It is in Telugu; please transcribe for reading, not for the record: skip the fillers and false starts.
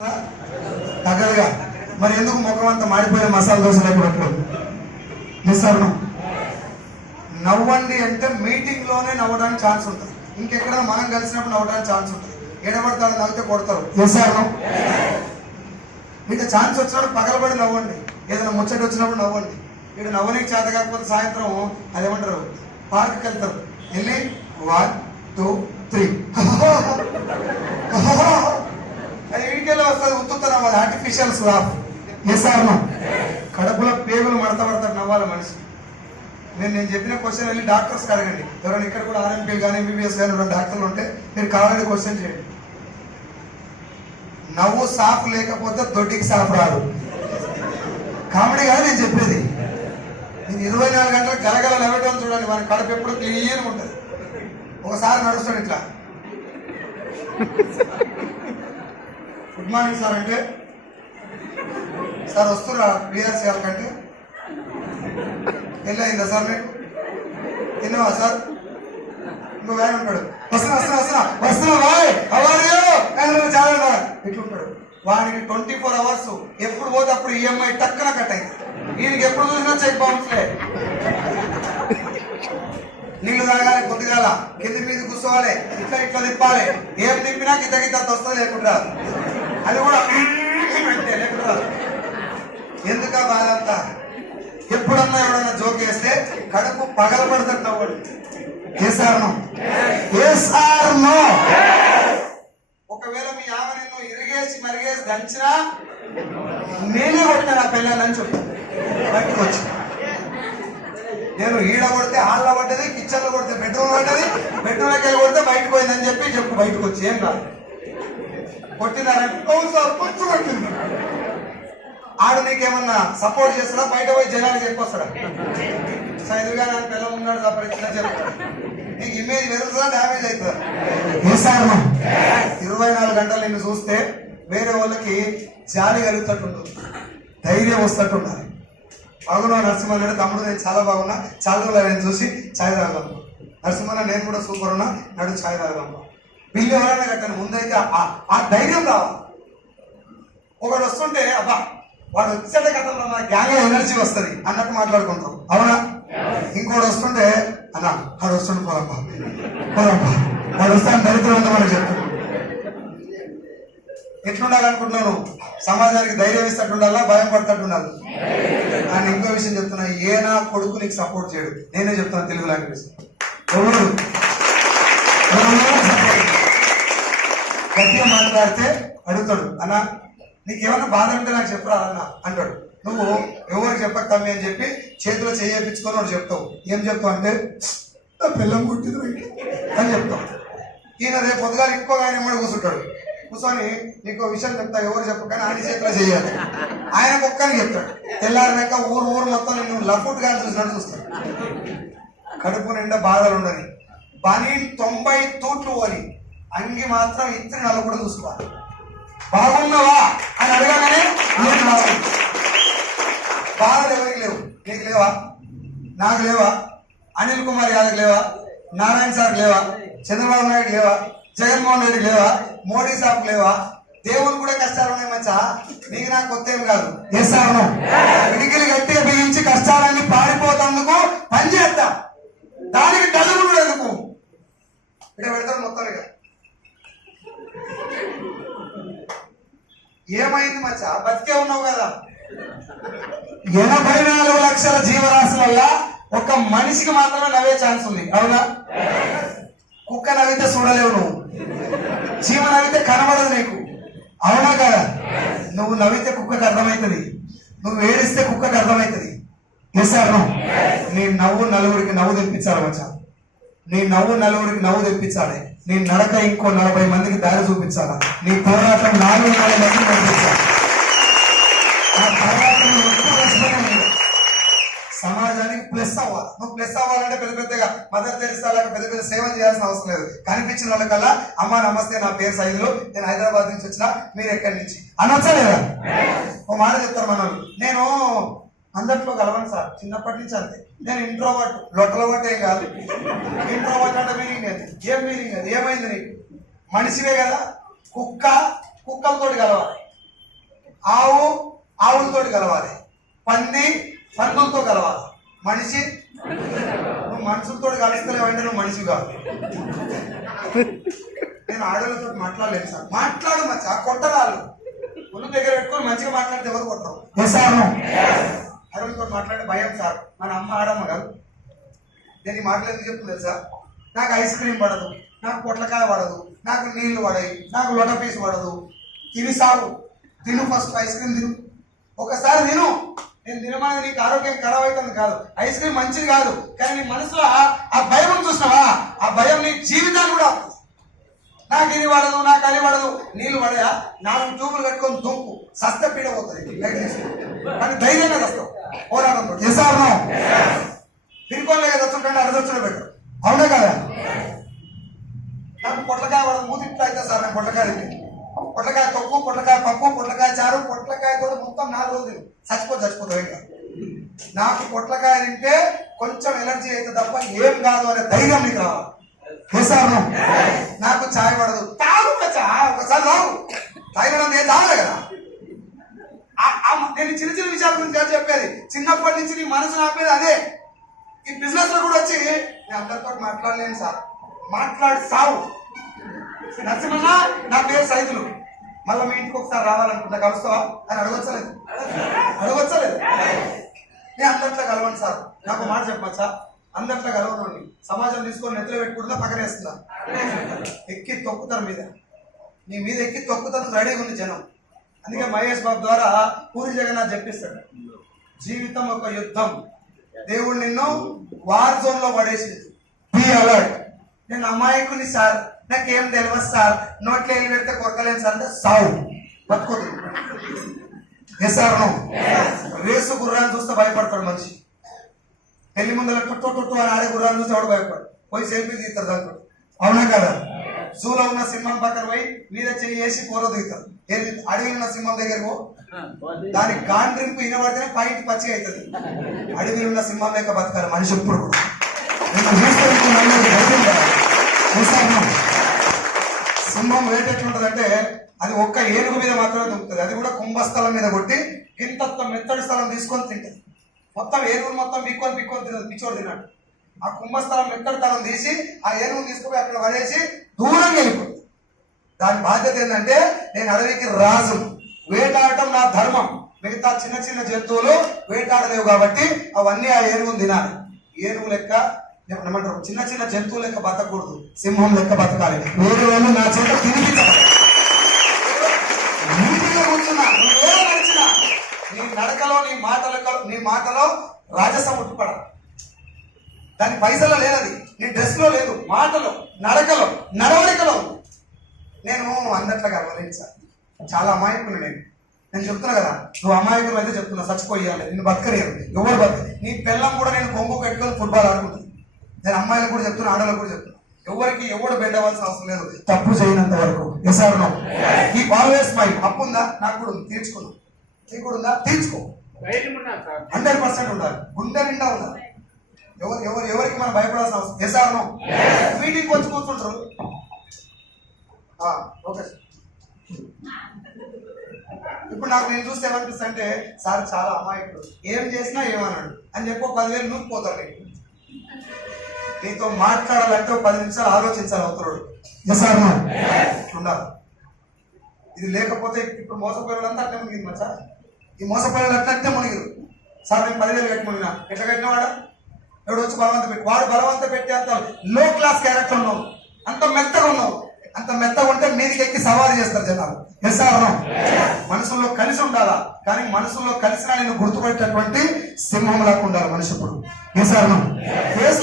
తగ్గదుగా మరి ఎందుకు ముఖం అంతా మాడిపోయిన మసాలా దోశలు అయిపోయినప్పుడు నిస్సరణం. నవ్వండి అంటే మీటింగ్ లోనే నవ్వడానికి ఛాన్స్ ఉంటుంది, ఇంకెక్కడ మనం కలిసినప్పుడు నవ్వడానికి ఛాన్స్ ఉంటుంది. ఎడబడతాడు నవ్వితే కొడతారు. నిస్సరణం. మీకు ఛాన్స్ వచ్చినప్పుడు పగలబడి నవ్వండి, ఏదైనా ముచ్చట వచ్చినప్పుడు నవ్వండి. వీడు నవ్వనికి చేత కాకపోతే సాయంత్రం అదేమంటారు పార్క్కి వెళ్తారు, వెళ్ళి 1 2 3 అది ఇంటికెళ్ళి వస్తుంది. ఉత్తుతున్నాం, అది ఆర్టిఫిషియల్ స్లాఫ్. నిస్సారణం. కడుపులో పేగులు మడత పడతాడు నవ్వాలి మనిషి. నేను చెప్పిన క్వశ్చన్ వెళ్ళి డాక్టర్స్ అడగండి. ఎవరైనా ఇక్కడ కూడా ఆర్ఎంపీ కానీ ఎంబీబీఎస్ కానీ రెండు డాక్టర్లు ఉంటే మీరు కావాలని క్వశ్చన్ చేయండి. నవ్వు సాఫ్ లేకపోతే దొడ్డికి సాఫ్ రాదు. కామెడీ కాదు నేను చెప్పేది. నేను 24 గంటలు గలగల నవ్వటం చూడండి, మన కడుపు ఎప్పుడు క్లియర్గా ఉంటుంది. ఒకసారి నడుస్తాడు ఇట్లా, గుడ్ మార్నింగ్ సార్ అంటే, సార్ వస్తున్నా క్లియర్ చేయాలంటే, వెళ్ళయిందా సార్ మీకు తిన్నావా సార్, ఇంకో వ్యాన్ ఉంటాడు, వస్తున్నా బాయ్ చాలా ఇట్లుంటాడు. వాడికి 24 అవర్స్ ఎప్పుడు పోతే అప్పుడు ఈఎంఐ టక్కన కట్ అయింది. ఈయనకి ఎప్పుడు చూసినా చెక్ బౌన్స్లే. నీళ్లు తాగాలి, కొద్దిగాల కింది మీద కూర్చోవాలి, ఇట్లా తిప్పాలి. ఏం తిప్పినా గిద్ద వస్తుంది, లేకుండా అది కూడా అంటే లేకుండా. ఎందుక బాధ అంతా? ఎప్పుడన్నా ఎవడన్నా జోక్ వేస్తే కడుపు పగలబడతాడు నవ్వడు. ఒకవేళ మీ ఆమె నిన్ను ఇరిగేసి మరిగేసి దంచినా నేనే కొట్టినా నా పిల్లలని చెప్పు. బయటకు వచ్చి నేను ఈడ కొడితే హాల్లో పడ్డది, కిచెన్ లో కొడితే బెడ్రూమ్ పడ్డది, బెడ్రూమ్లోకి వెళ్ళి కొడితే బయటకు పోయిందని చెప్పు బయటకు వచ్చి. ఏం కాదు, కొట్టినారంటే కొట్టింది. ఆడు నీకేమన్నా సపోర్ట్ చేస్తాడా? బయట పోయి జనాలు చెప్పొస్తాడా? ఎదురుగా నాకు పిల్లలు ఉన్నాడు తప్ప చెప్తాడు. నీకు ఇమేజ్ పెరుగుతుందా డ్యామేజ్ అవుతుందా? 24 గంటలు నిన్ను చూస్తే వేరే వాళ్ళకి జాలి కలుగుతట్టుండు, ధైర్యం వస్తట్టుండాలి. బాగున్నా నరసింహ తమ్ముడు, నేను చాలా బాగున్నా, చాలా రోజులు నేను చూసి ఛాయ్ తాగుదాం. నరసింహ నేను కూడా సూపర్ ఉన్నా, నడు ఛాయ్ తాగుదాం. బిల్లు ఎవరైనా కట్టాను, ముందైతే ఆ ధైర్యం రావాలి. ఒకడు వస్తుంటే అబ్బా వాడు వచ్చేట కథలో మన గ్యాంగ్ లో ఎనర్జీ వస్తుంది అన్నట్టు మాట్లాడుకుంటాం, అవునా? ఇంకోటి వస్తుంటే అన్నా వాడు వస్తుండే పోదప్పా వాడు వస్తాను దరిద్రం ఉందా మనకు చెప్తాను. ఎట్లుండాలనుకుంటున్నాను? సమాజానికి ధైర్యం ఇస్తట్టు ఉండాలా, భయం పడతట్టు ఉండాలి. ఆయన ఇంకో విషయం చెప్తున్నా, ఏ నా కొడుకు నీకు సపోర్ట్ చేయడు. నేనే చెప్తాను తెలుగు లాంగ్వేజ్. ఎవరు గట్టిగా మాట్లాడితే అడుగుతాడు, అన్నా నీకేమన్నా బాధ ఉంటే నాకు చెప్పరా అన్న అంటాడు. నువ్వు ఎవరికి చెప్పక తమ్మి అని చెప్పి చేతిలో చేయించుకొని వాడు చెప్తావు. ఏం చెప్తావు అంటే నా పిల్లం పుట్టింది అని చెప్తావు. ఈయన రేపు పొద్దుగా ఇంకో ఆయన ఎమ్మడి కూర్చుంటాడు. కూర్చొని నీకు విషయం చెప్తా, ఎవరు చెప్పకని ఆయన చేతిలో చేయాలి. ఆయన ఒక్కని చెప్తాడు. తెల్లారినాక ఊరు మొత్తం నేను లఫుట్ గా చూసినట్టు చూస్తాడు. కడుపు నిండా బాధలు ఉండని బనీ 90 తూట్లు అని అంగి మాత్రం ఇద్దరు నల్ల కూడా చూసుకోవాలి. బాగున్నావా అని అడగగానే బాధలు ఎవరికి లేవు. నీకు లేవా? నాకు లేవా? అనిల్ కుమార్ యాదవ్ లేవా? నారాయణ సార్ లేవా? చంద్రబాబు నాయుడు లేవా? జగన్మోహన్ రెడ్డి లేవా? మోడీ సాబ్ లేవా? దేవుని కూడా కష్టాలు ఉన్నాయి మచ్చా, నీకు నాకు కొత్త ఏం కాదు. చేస్తాను పిడికిలు గట్టిగా బిగించి కష్టాలన్నీ పారిపోతందుకు పని చేద్దాం. దానికి డల్లు కూడా ఎందుకు ఇక్కడ పెడతారు మొత్తం. ఇక ఏమైంది మచ్చా? బతికే ఉన్నావు కదా. 84 లక్షల జీవరాశులల్లా ఒక మనిషికి మాత్రమే నవ్వే ఛాన్స్ ఉంది, అవునా? కుక్క నవ్వితే చూడలేవు నువ్వు, చీమ నవ్వితే కనబడదు నీకు, అవునా కదా? నువ్వు నవ్వితే కుక్కకి అర్థమవుతుంది, నువ్వు ఏడిస్తే కుక్కకి అర్థమవుతుంది. చేశాను నీ నవ్వు నలుగురికి నవ్వు తెప్పించాలి మచ్చా. నీ నవ్వు నలుగురికి నవ్వు తెప్పించాలి. నీ నడక ఇంకో 40 మందికి దారి చూపించాలా. నీ పోరాటం 4 మందికి నడిపించాలి. సమాజానికి ప్లస్ అవ్వాలి. నువ్వు ప్లస్ అవ్వాలంటే పెద్దగా మదర్ తెరిసా లాగా పెద్ద సేవ చేయాల్సిన అవసరం లేదు. కనిపించిన వాళ్ళకల్లా అమ్మ నమస్తే, నా పేరు సైదులు, నేను హైదరాబాద్ నుంచి వచ్చిన, మీరు ఎక్కడి నుంచి అనొచ్చా లేదా? ఓ మాట చెప్తారు మన వాళ్ళు, నేను అందట్లో కలవను సార్, చిన్నప్పటి నుంచి అంతే. నేను ఇంట్రోవర్ట్, లొట్టలవర్ట్ ఏం కాదు. ఇంట్రోవర్ట్ అంటే మీనింగ్ అది ఏం మీనింగ్ అది? ఏమైంది నీకు? మనిషివే కదా. కుక్కలతోటి కలవాలి, ఆవు ఆవులతోటి కలవాలి, పంది పందులతో కలవాలి, మనిషి నువ్వు మనుషులతో కలిస్తలేవంటే నువ్వు మనిషి కాదు. నేను ఆడవాళ్ళతో మాట్లాడలేను సార్. మాట్లాడు మచ్చా, కొట్టరాళ్ళు ఒళ్ళు దగ్గర పెట్టుకొని మంచిగా మాట్లాడితే ఎవరు కొట్టరు. ఆడవాళ్ళతో మాట్లాడే భయం సార్. మన అమ్మ ఆడమ్మ కాదు. నేను ఈ మాటలు ఎందుకు చెప్తుంది సార్? నాకు ఐస్ క్రీమ్ పడదు, నాకు పొట్లకాయ పడదు, నాకు నీళ్లు పడాయి, నాకు లొట పీసు పడదు. తిని సాగు, తిను ఫస్ట్ ఐస్ క్రీమ్ తిను, ఒకసారి తిను. నేను తినమనేది నీకు ఆరోగ్యం ఖరాబ్ అవుతుంది కాదు, ఐస్ క్రీమ్ మంచిది కాదు, కానీ నీ మనసులో ఆ భయం చూసినావా? ఆ భయం నీ జీవితాన్ని కూడా. నాకు ఇది పడదు, నాకు అది పడదు, నీళ్లు పడయా 4 ట్యూబులు కట్టుకొని దుంకు, సస్త పీడ పోతుంది. కానీ ధైర్యంగా వస్తావు పోరాటంతో. ఎసార్నో తిరుకోలే కదా వచ్చుంటే అడగొచ్చులో పెట్టు, అవునా కదా? నాకు పొట్లకాయ పడదు, మూతి ఇట్లా అయితే సార్ నేను పొట్లకాయ తింటే, పొట్లకాయ తొక్కు, పొట్లకాయ పప్పు, పొట్లకాయ చారు, పొట్లకాయ కూడా మొత్తం 4 రోజులు చచ్చిపోతావు ఇంకా. నాకు పొట్లకాయ తింటే కొంచెం ఎలర్జీ అయితే తప్ప ఏం కాదు అనే ధైర్యం నీకు రావాలి. నాకు చాయ్ పడదు, తాగు ఒకసారి తాగు, తాగడం నేను తాగలే కదా. నేను చిన్న చిన్న విషయాల గురించి కాదు చెప్పేది, చిన్నప్పటి నుంచి నీ మనసు ఆపేది అదే. ఈ బిజినెస్ లో కూడా వచ్చి నేను అందరితో మాట్లాడలేను సార్, మాట్లాడి సాగు. నరసింహన్న నా పేరు సైదులు, మళ్ళీ మీ ఇంటికి ఒకసారి రావాలనుకుంటా, కలుస్తావా అని అడగొచ్చలేదు. నేను అందరిలో కలవండి సార్. నాకు మాట చెప్పచ్చా? అందరిలో కలవనండి. సమాజం తీసుకొని నెత్తిలో పెట్టుకుంటుందా పక్కనేస్తుందా? ఎక్కి తొక్కుతారు మీద, నీ మీద ఎక్కి తొక్కుతారు రెడీగా ఉంది జనం. అందుకే మహేష్ బాబు ద్వారా పూరి జగన్నాథ్ చెప్పిస్తాడు, జీవితం ఒక యుద్ధం, దేవుడు నిన్ను వార్ జోన్ లో పడేసింది, బీ అలర్ట్. నేను అమాయకుని సార్, నాకేం తెలియదు సార్, నోట్లో వెళ్ళి పెడితే కొరకలేను సార్ అంటే సావు బతుకోదు. రేసు గుర్రాన్ని చూస్తే భయపడతాడు మనిషి. పెళ్లి ముందర టుట్టు అని ఆడే గుర్రాన్ని చూస్తే ఎవడు భయపడు, పోయి సెల్ఫీ తీస్తారు దాంట్లో, అవునా కదా? జూలో ఉన్న సింహం పక్కన పోయి మీద చేసి కూర దిగుతారు. అడవిలో ఉన్న సింహం దగ్గర పో, దాని గాండ్రింపు వినబడితేనే పైకి పచ్చిగా అవుతుంది. అడవిలో ఉన్న సింహం లేక బతకాలి మనిషి ఎప్పుడు కూడా. సింహం వేట ఎట్లుంటదంటే అది ఒక్క ఏనుగు మీద మాత్రమే దొరుకుతుంది, అది కూడా కుంభస్థలం మీద కొట్టి ఇంత మెత్తడి స్థలం తీసుకొని తింటది. మొత్తం ఏనుగులు మొత్తం పిక్కొని తినదు, పిచ్చోడు తిన్నాడు. ఆ కుంభస్థలం మెత్తడి స్థలం తీసి ఆ ఏనుగును తీసుకుపోయి అక్కడ పడేసి దూరంగా వెళ్ళిపోతుంది. దాని బాధ్యత ఏంటంటే నేను అడవికి రాజు, వేటాడటం నా ధర్మం, మిగతా చిన్న చిన్న జంతువులు వేటాడలేవు కాబట్టి అవన్నీ ఆ ఏనుగును తినాలి. ఏనుగు లెక్క ఏమంటారు, చిన్న చిన్న జంతువులు లెక్క బతకూడదు, సింహం లెక్క బతకాలి. వేరే వాళ్ళు నా చేత తినిపించాలి. నీటిలో కూర్చున్నా, నువ్వే నడిచినా, నీ నడకలో నీ మాటలో రాజసం ఉట్టుపడ. దాని పైసలో లేనది, నీ డ్రెస్ లో లేదు, మాటలో, నడకలో, నడవడికలో ఉంది. నేను అందట్లా కలవలేదు సార్, చాలా అమాయకులు. నేను చెప్తున్నా కదా, నువ్వు అమాయకులు అయితే చెప్తున్నా, చచ్చిపోయాలి, నిన్ను బతకలేరు ఎవరు బతక. నీ పిల్లం కూడా నేను కొంగు పెట్టుకొని ఫుట్బాల్ ఆడుకుంటుంది. నేను అమ్మాయిలకు కూడా చెప్తున్నా, ఆడవాళ్ళకు కూడా చెప్తున్నా, ఎవరికి ఎవడు బెండ్ అవ్వాల్సిన అవసరం లేదు, తప్పు చేయనంత వరకు. ఎసార్నో ఈ ఆల్వేస్ మైండ్. అప్పు ఉందా? నాకు కూడా ఉంది, తీర్చుకున్నాను. నీకు కూడా ఉందా? తీర్చుకో. 100% ఉండాలి, గుండె నిండా ఉండాలి. ఎవరికి మనం భయపడాల్సిన అవసరం. ఎసార్నో మీటింగ్ వచ్చి కూర్చుంటారు. ఓకే, ఇప్పుడు నాకు నేను చూస్తే ఏమనిపిస్తా అంటే, సార్ చాలా అమాయకుడు, ఏం చేసినా ఏమన్నాడు అని చెప్పి 10,000 నూకిపోతాడు. నీతో మాట్లాడాలంటే 10 నిమిషాలు ఆలోచించాలి అవుతాడు. ఉండాలి. ఇది లేకపోతే ఇప్పుడు మోసపోయేవాళ్ళంతా అట్లే మునిగింది మా సార్. ఈ మోసపోయేవాళ్ళు అట్లే మునిగిరు సార్. నేను 10,000 కట్టి మునిగినా, ఎట్లా కట్టినా వాడు ఎవడు వచ్చి బలవంత పెట్టి, వాడు బలవంత పెట్టి అంత లో క్లాస్ క్యారెక్టర్ ఉన్నావు, అంత మెత్తగా ఉన్నావు. అంత మెత్తగా ఉంటే మీదికి ఎక్కి సవారీ చేస్తారు జనాలు. ఎస్ఆర్నో మనసులో కలిసి ఉండాలా, కానీ మనసులో కలిసినా నేను గుర్తుపెట్టేటువంటి సింహం లాగా ఉండాలి మనిషి. ఇప్పుడు ఎస్ఆర్నో ఫేస్